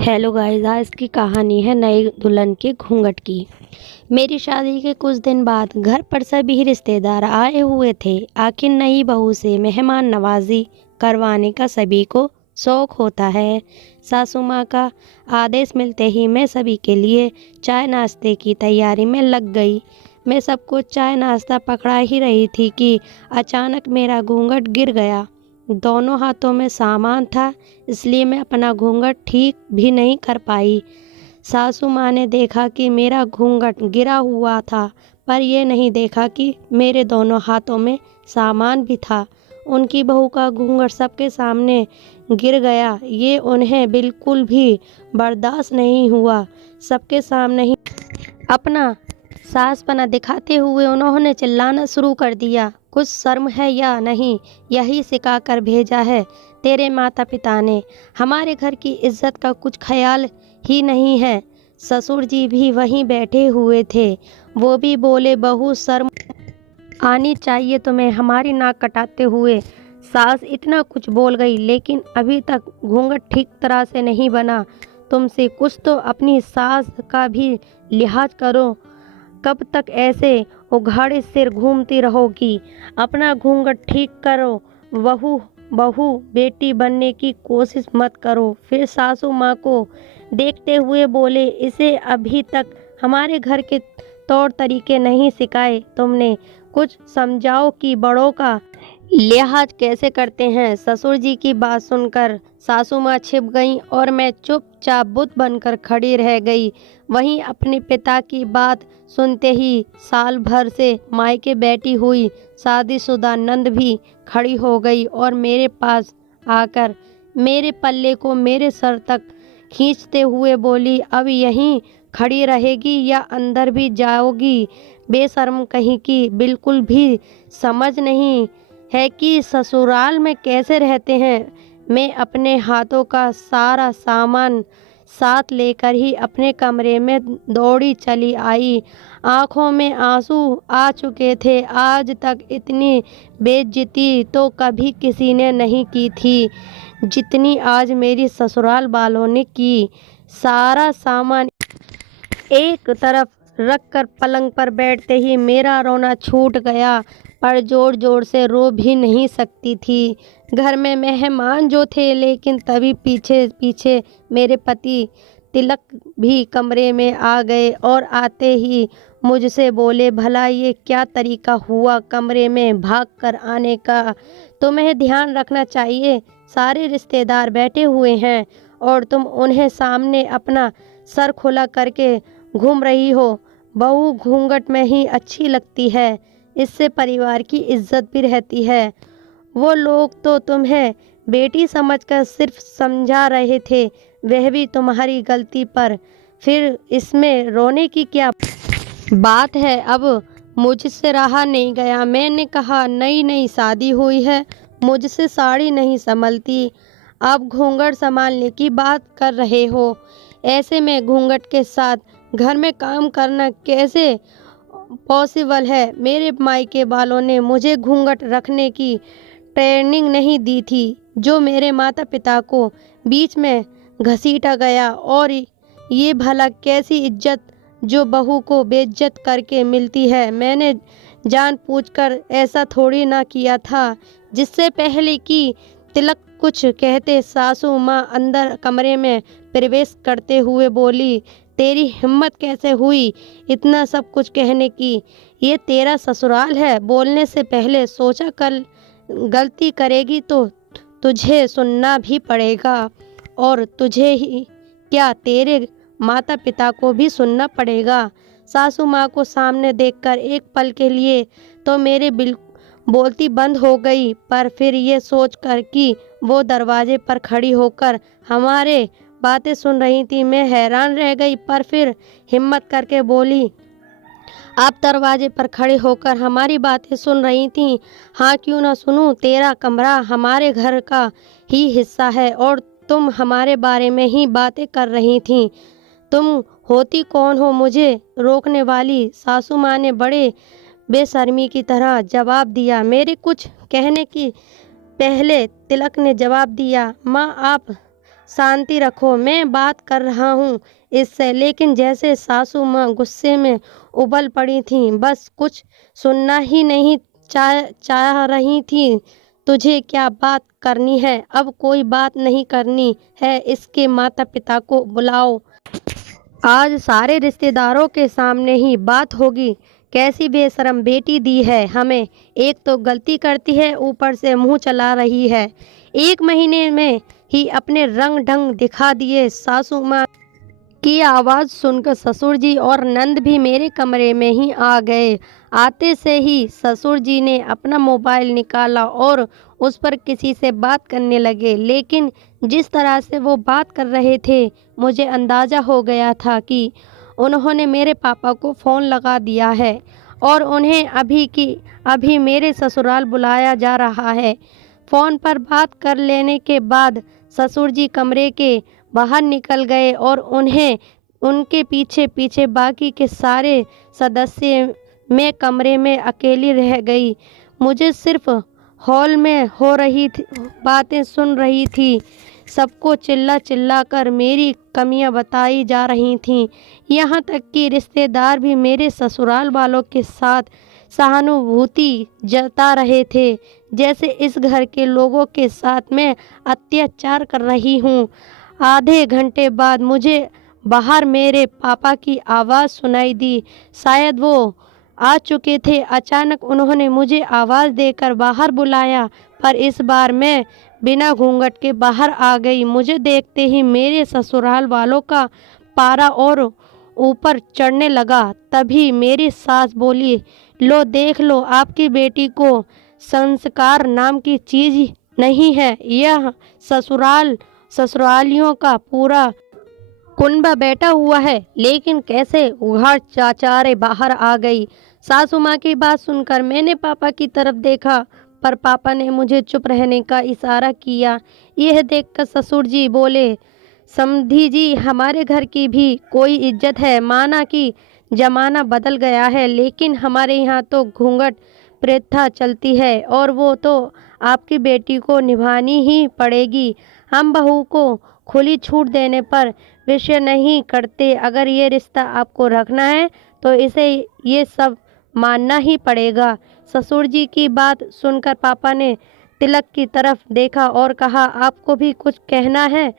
Hello guys, आज की कहानी है नई दुल्हन के घूंघट की। मेरी शादी के कुछ दिन बाद घर पर सभी रिश्तेदार आए हुए थे। आखिर नई बहू से मेहमान नवाजी करवाने का सभी को शौक होता है। सासू माँ का आदेश मिलते ही मैं सभी के लिए चाय नाश्ते की तैयारी में लग गई। मैं सबको चाय नाश्ता पकड़ा ही रही थी कि अचानक मेरा घूंघट गिर गया। दोनों हाथों में सामान था, इसलिए मैं अपना घूंघट ठीक भी नहीं कर पाई। सासू माँ ने देखा कि मेरा घूंघट गिरा हुआ था, पर ये नहीं देखा कि मेरे दोनों हाथों में सामान भी था। उनकी बहू का घूंघट सबके सामने गिर गया, ये उन्हें बिल्कुल भी बर्दाश्त नहीं हुआ। सबके सामने ही अपना सासपना दिखाते हुए उन्होंने चिल्लाना शुरू कर दिया, कुछ शर्म है या नहीं? यही सिखाकर भेजा है तेरे माता पिता ने। हमारे घर की इज्जत का कुछ ख्याल ही नहीं है। ससुर जी भी वहीं बैठे हुए थे, वो भी बोले, बहू शर्म आनी चाहिए तुम्हें। हमारी नाक कटाते हुए सास इतना कुछ बोल गई, लेकिन अभी तक घूंघट ठीक तरह से नहीं बना तुमसे। कुछ तो अपनी सास का भी लिहाज करो। कब तक ऐसे उघाड़े सिर घूमती रहोगी? अपना घूंघट ठीक करो। बहू बहू बेटी बनने की कोशिश मत करो। फिर सासू माँ को देखते हुए बोले, इसे अभी तक हमारे घर के तौर तरीके नहीं सिखाए तुमने। कुछ समझाओ कि बड़ों का लिहाज कैसे करते हैं। ससुर जी की बात सुनकर सासू माँ छिप गईं और मैं चुपचाप बुत बनकर खड़ी रह गई। वहीं अपने पिता की बात सुनते ही साल भर से मायके बैठी हुई शादीशुदा नंद भी खड़ी हो गई और मेरे पास आकर मेरे पल्ले को मेरे सर तक खींचते हुए बोली, अब यहीं खड़ी रहेगी या अंदर भी जाओगी? बेशर्म कहीं की, बिल्कुल भी समझ नहीं है कि ससुराल में कैसे रहते हैं। मैं अपने हाथों का सारा सामान साथ लेकर ही अपने कमरे में दौड़ी चली आई। आंखों में आंसू आ चुके थे। आज तक इतनी बेइज्जती तो कभी किसी ने नहीं की थी जितनी आज मेरी ससुराल वालों ने की। सारा सामान एक तरफ रखकर पलंग पर बैठते ही मेरा रोना छूट गया, पर जोर जोर से रो भी नहीं सकती थी। घर में मेहमान जो थे, लेकिन तभी पीछे पीछे मेरे पति तिलक भी कमरे में आ गए और आते ही मुझसे बोले, भला ये क्या तरीका हुआ कमरे में भाग कर आने का? तुम्हें ध्यान रखना चाहिए, सारे रिश्तेदार बैठे हुए हैं और तुम उन्हें सामने अपना सर खुला करके घूम रही हो। बहू घूंघट में ही अच्छी लगती है, इससे परिवार की इज्जत भी रहती है। वो लोग तो तुम्हें बेटी समझकर सिर्फ समझा रहे थे, वह भी तुम्हारी गलती पर। फिर इसमें रोने की क्या बात है? अब मुझसे रहा नहीं गया। मैंने कहा, नई नई शादी हुई है, मुझसे साड़ी नहीं संभलती, आप घूंघट संभालने की बात कर रहे हो। ऐसे में घूंघट के साथ घर में काम करना कैसे पॉसिबल है? मेरे मायके वालों ने मुझे घूंघट रखने की ट्रेनिंग नहीं दी थी, जो मेरे माता पिता को बीच में घसीटा गया। और ये भला कैसी इज्जत जो बहू को बेइज्जत करके मिलती है? मैंने जानबूझकर ऐसा थोड़ी ना किया था। जिससे पहले कि तिलक कुछ कहते, सासू माँ अंदर कमरे में प्रवेश करते हुए बोली, तेरी हिम्मत कैसे हुई इतना सब कुछ कहने की? ये तेरा ससुराल है, बोलने से पहले सोचा कर। गलती करेगी तो तुझे सुनना भी पड़ेगा, और तुझे ही क्या, तेरे माता पिता को भी सुनना पड़ेगा। सासू माँ को सामने देखकर एक पल के लिए तो मेरे बोलती बंद हो गई, पर फिर ये सोचकर कि वो दरवाजे पर खड़ी होकर हमारे बातें सुन रही थी, मैं हैरान रह गई। पर फिर हिम्मत करके बोली, आप दरवाजे पर खड़े होकर हमारी बातें सुन रही थी? हाँ, क्यों ना सुनूं। तेरा कमरा हमारे घर का ही हिस्सा है और तुम हमारे बारे में ही बातें कर रही थी। तुम होती कौन हो मुझे रोकने वाली? सासू माँ ने बड़े बेशर्मी की तरह जवाब दिया। मेरे कुछ कहने की पहले तिलक ने जवाब दिया, माँ आप शांति रखो, मैं बात कर रहा हूँ इससे। लेकिन जैसे सासू माँ गुस्से में उबल पड़ी थीं, बस कुछ सुनना ही नहीं चाह रही थी। तुझे क्या बात करनी है? अब कोई बात नहीं करनी है, इसके माता पिता को बुलाओ। आज सारे रिश्तेदारों के सामने ही बात होगी। कैसी बेशरम बेटी दी है हमें, एक तो गलती करती है, ऊपर से मुंह चला रही है। 1 महीने में ही अपने रंग ढंग दिखा दिए। सासू माँ की आवाज़ सुनकर ससुर जी और नंद भी मेरे कमरे में ही आ गए। आते से ही ससुर जी ने अपना मोबाइल निकाला और उस पर किसी से बात करने लगे। लेकिन जिस तरह से वो बात कर रहे थे, मुझे अंदाज़ा हो गया था कि उन्होंने मेरे पापा को फ़ोन लगा दिया है और उन्हें अभी की अभी मेरे ससुराल बुलाया जा रहा है। फ़ोन पर बात कर लेने के बाद ससुर जी कमरे के बाहर निकल गए और उनके पीछे पीछे बाकी के सारे सदस्य, मैं कमरे में अकेली रह गई। मुझे सिर्फ हॉल में हो रही थी बातें सुन रही थी। सबको चिल्ला चिल्ला कर मेरी कमियां बताई जा रही थीं। यहाँ तक कि रिश्तेदार भी मेरे ससुराल वालों के साथ सहानुभूति जता रहे थे, जैसे इस घर के लोगों के साथ मैं अत्याचार कर रही हूँ। आधे घंटे बाद मुझे बाहर मेरे पापा की आवाज़ सुनाई दी। शायद वो आ चुके थे। अचानक उन्होंने मुझे आवाज़ देकर बाहर बुलाया, पर इस बार मैं बिना घूंघट के बाहर आ गई। मुझे देखते ही मेरे ससुराल वालों का पारा और ऊपर चढ़ने लगा। तभी मेरी सास बोली, लो देख लो, आपकी बेटी को संस्कार नाम की चीज़ नहीं है। यह ससुरालियों का पूरा कुनबा बैठा हुआ है। लेकिन कैसे उघाड़ चाचारे बाहर आ गई। सासू माँ की बात सुनकर मैंने पापा की तरफ देखा, पर पापा ने मुझे चुप रहने का इशारा किया। यह देखकर ससुर जी बोले, समधी जी, हमारे घर की भी कोई इज्जत है। माना कि जमाना बदल गया है, लेकिन हमारे यहाँ तो घूंघट प्रथा चलती है और वो तो आपकी बेटी को निभानी ही पड़ेगी। हम बहू को खुली छूट देने पर विषय नहीं करते। अगर ये रिश्ता आपको रखना है तो इसे ये सब मानना ही पड़ेगा। ससुर जी की बात सुनकर पापा ने तिलक की तरफ देखा और कहा, आपको भी कुछ कहना है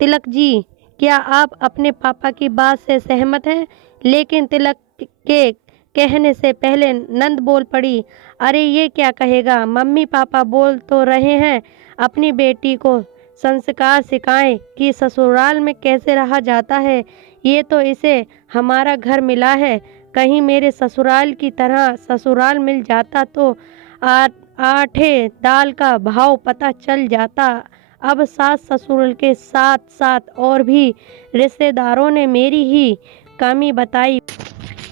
तिलक जी? क्या आप अपने पापा की बात से सहमत हैं? लेकिन तिलक के कहने से पहले नंद बोल पड़ी, अरे ये क्या कहेगा? मम्मी पापा बोल तो रहे हैं अपनी बेटी को संस्कार सिखाएं कि ससुराल में कैसे रहा जाता है। ये तो इसे हमारा घर मिला है, कहीं मेरे ससुराल की तरह ससुराल मिल जाता तो आठे दाल का भाव पता चल जाता। अब सास ससुर के साथ साथ और भी रिश्तेदारों ने मेरी ही कमी बताई।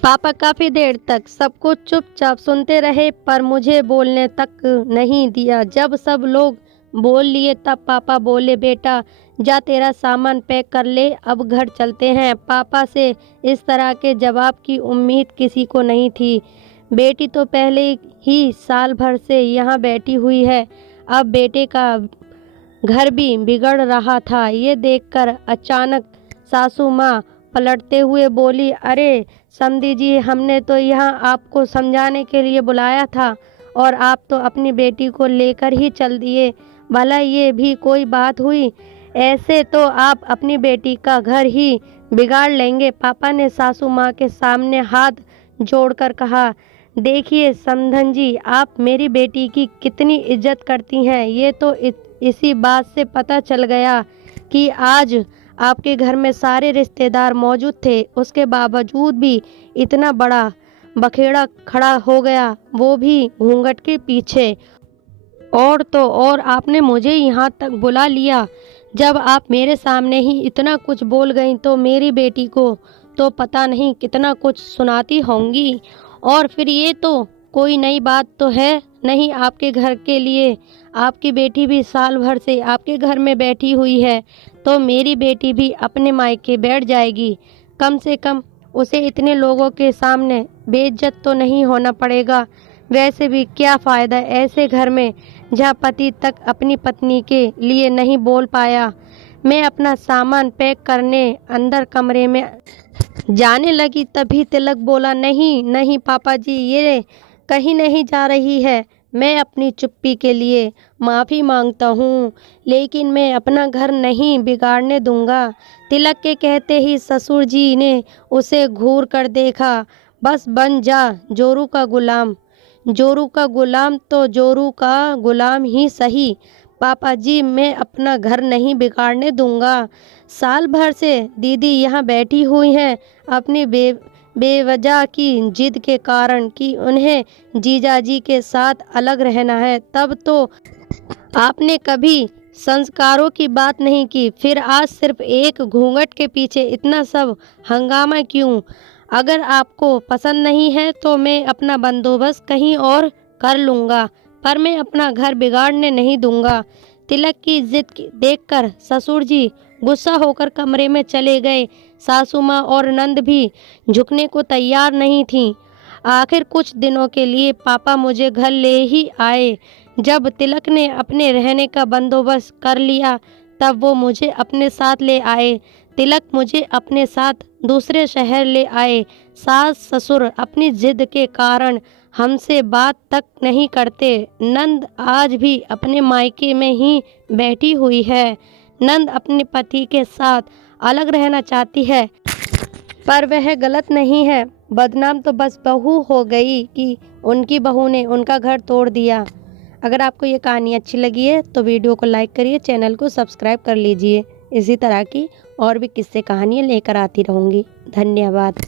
पापा काफ़ी देर तक सब कुछ चुपचाप सुनते रहे, पर मुझे बोलने तक नहीं दिया। जब सब लोग बोल लिए तब पापा बोले, बेटा जा तेरा सामान पैक कर ले, अब घर चलते हैं। पापा से इस तरह के जवाब की उम्मीद किसी को नहीं थी। बेटी तो पहले ही साल भर से यहाँ बैठी हुई है, अब बेटे का घर भी बिगड़ रहा था। ये देखकर अचानक सासू माँ पलटते हुए बोली, अरे समधी जी, हमने तो यहाँ आपको समझाने के लिए बुलाया था और आप तो अपनी बेटी को लेकर ही चल दिए। भला ये भी कोई बात हुई? ऐसे तो आप अपनी बेटी का घर ही बिगाड़ लेंगे। पापा ने सासू माँ के सामने हाथ जोड़कर कहा, देखिए समधन जी, आप मेरी बेटी की कितनी इज्जत करती हैं, ये तो इसी बात से पता चल गया कि आज आपके घर में सारे रिश्तेदार मौजूद थे। उसके बावजूद भी इतना बड़ा बखेड़ा खड़ा हो गया, वो भी घूंघट के पीछे। और तो और आपने मुझे यहाँ तक बुला लिया। जब आप मेरे सामने ही इतना कुछ बोल गई तो मेरी बेटी को तो पता नहीं कितना कुछ सुनाती होंगी। और फिर ये तो कोई नई बात तो है नहीं आपके घर के लिए। आपकी बेटी भी साल भर से आपके घर में बैठी हुई है, तो मेरी बेटी भी अपने मायके बैठ जाएगी। कम से कम उसे इतने लोगों के सामने बेइज्जत तो नहीं होना पड़ेगा। वैसे भी क्या फ़ायदा ऐसे घर में जहाँ पति तक अपनी पत्नी के लिए नहीं बोल पाया। मैं अपना सामान पैक करने अंदर कमरे में जाने लगी, तभी तिलक बोला, नहीं नहीं पापा जी, ये कहीं नहीं जा रही है। मैं अपनी चुप्पी के लिए माफ़ी मांगता हूँ, लेकिन मैं अपना घर नहीं बिगाड़ने दूंगा। तिलक के कहते ही ससुर जी ने उसे घूर कर देखा। बस बन जा जोरू का गुलाम। जोरू का गुलाम तो जोरू का गुलाम ही सही। पापा जी, मैं अपना घर नहीं बिगाड़ने दूंगा। साल भर से दीदी यहाँ बैठी हुई हैं अपनी बेवजह की जिद के कारण कि उन्हें जीजाजी के साथ अलग रहना है। तब तो आपने कभी संस्कारों की बात नहीं की, फिर आज सिर्फ एक घूंघट के पीछे इतना सब हंगामा क्यों? अगर आपको पसंद नहीं है तो मैं अपना बंदोबस्त कहीं और कर लूँगा, पर मैं अपना घर बिगाड़ने नहीं दूंगा। तिलक की जिद देखकर ससुर जी गुस्सा होकर कमरे में चले गए। सासू माँ और नंद भी झुकने को तैयार नहीं थीं। आखिर कुछ दिनों के लिए पापा मुझे घर ले ही आए। जब तिलक ने अपने रहने का बंदोबस्त कर लिया, तब वो मुझे अपने साथ ले आए। तिलक मुझे अपने साथ दूसरे शहर ले आए। सास ससुर अपनी जिद के कारण हमसे बात तक नहीं करते। नंद आज भी अपने मायके में ही बैठी हुई है। नंद अपने पति के साथ अलग रहना चाहती है, पर वह गलत नहीं है। बदनाम तो बस बहू हो गई कि उनकी बहू ने उनका घर तोड़ दिया। अगर आपको ये कहानी अच्छी लगी है तो वीडियो को लाइक करिए, चैनल को सब्सक्राइब कर लीजिए। इसी तरह की और भी किस्से कहानियाँ लेकर आती रहूँगी। धन्यवाद।